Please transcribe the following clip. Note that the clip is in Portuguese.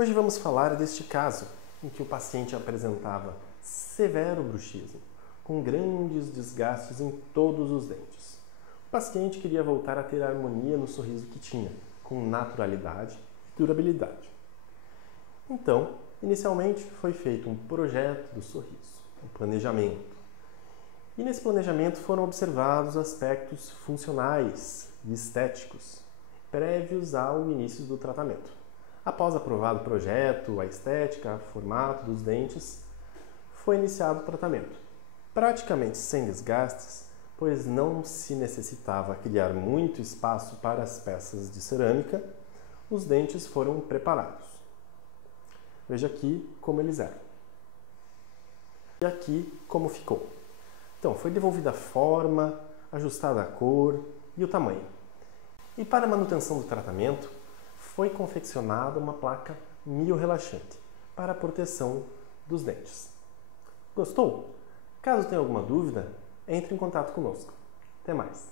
Hoje vamos falar deste caso em que o paciente apresentava severo bruxismo, com grandes desgastes em todos os dentes. O paciente queria voltar a ter a harmonia no sorriso que tinha, com naturalidade e durabilidade. Então, inicialmente foi feito um projeto do sorriso, um planejamento. E nesse planejamento foram observados aspectos funcionais e estéticos prévios ao início do tratamento. Após aprovado o projeto, a estética, o formato dos dentes, foi iniciado o tratamento. Praticamente sem desgastes, pois não se necessitava criar muito espaço para as peças de cerâmica, os dentes foram preparados. Veja aqui como eles eram. E aqui como ficou. Então, foi devolvida a forma, ajustada a cor e o tamanho. E para a manutenção do tratamento, foi confeccionada uma placa miorrelaxante para a proteção dos dentes. Gostou? Caso tenha alguma dúvida, entre em contato conosco. Até mais!